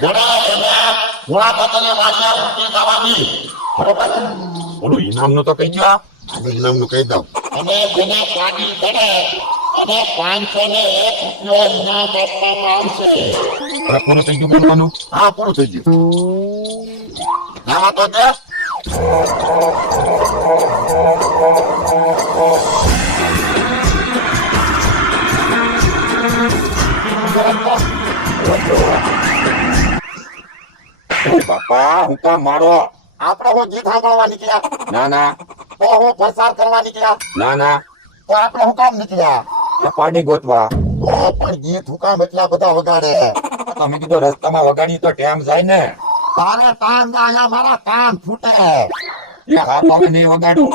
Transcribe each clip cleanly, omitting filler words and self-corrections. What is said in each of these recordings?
જરા એને ઘોડા પતંગને માર્યા ઊંચી થવાની. બરોબર? ઓલું ઇનામનું તો કઈ ગયા આનું ઇનામનું કહી દઉં. અને જેને પાડી કરે અને 501 રૂપિયો ઇનામ આપવામાં આવશે. હવે પૂરું થઈ ગયું બોલવાનું હા, પૂરું થઈ ગયું. નામાં તો દે. બાપા હું કામ મારો આપણે હું ગીત સાંભળવા નીકળ્યા, ના ના તો હું પ્રસાર કરવા નીકળ્યા, ના ના તો આપણે હું કામ નીકળ્યા? આ પાડી ગોતવા તો પણ ગીત હું કામ એટલા બધા વગાડે? તમે કીધું રસ્તામાં વગાડી તો ટેમ જાય ને તારે કામ ના, અહીંયા મારા કાન ફૂટે. હા તો હવે નહીં વગાડું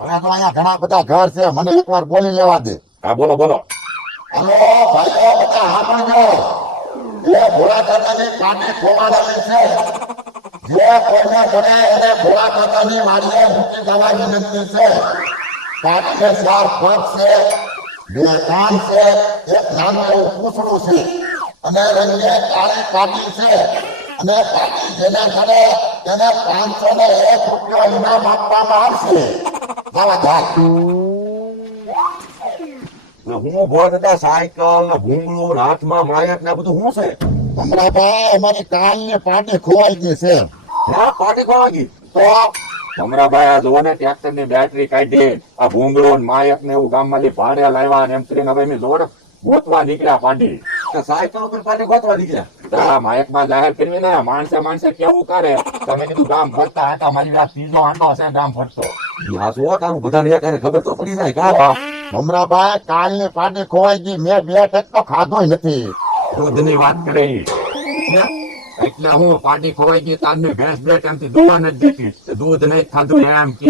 હવે તો અહીંયા ઘણા બધા ઘર છે, મને એકવાર બોલી લેવા દે. હા બોલો બોલો હલો ભાઈઓ, બધા સાંભળજો. એ ભોળા કાકાની પાટી ખોવાડેલી છે. જે કોઈને બને એને ભોળા કાકાની મારીએ મૂકી દેવા વિનંતી છે. પાટીને 4 પગ છે, 2 કાન છે, એક નાનું એવું પૂંછડું છે, અને રંગે કાળી પાટી છે. અને પાટી જેને કરે તેને 501 રૂપિયો ઇનામ આપવામાં આવશે. જવા જાય. હું ભોળા સાયકલ ને ભૂંગળું હાથમાં માયક ને બધું શું છે હમણાં ભાઈ અમારી કાનની પાટી ખોવાઈ ગઈ છે. હા પાટી ખોવા ગઈ તો ભમરાભાઈ આ જોવો ને ટ્રેક્ટર ની બેટરી કાઢી આ ભૂંગળો ને માયક ને એવું ગામમાં ભાડે લાવ્યા ને એમ કરીને હવે મેં જોડ ગોતવા નીકળ્યા પાટી સાયકલ ઉપર પાટી ગોતવા નીકળ્યા. આ માયક માં જાહેર કરવી ને માણસે કેવું કરે તમે કીધું ગામ ફરતા હતા મારી વાત ત્રીજો આંટો છે ગામ ફરતો આ જો તારું બધાને એક હારે ખબર તો પડી જાય કા હમણાં ભાઈ કાલની પાટી ખોવાઈ ગઈ, મેં 2 ટક તો ખાધો નથી. દૂધની વાત કરે ઈ. એટલે હું પાટી ખોવાઈ ગઈ તારને ભેંસ બે ટાઈમથી દોવા નથી દેતી દૂધ નહીં ખાધું એમ કે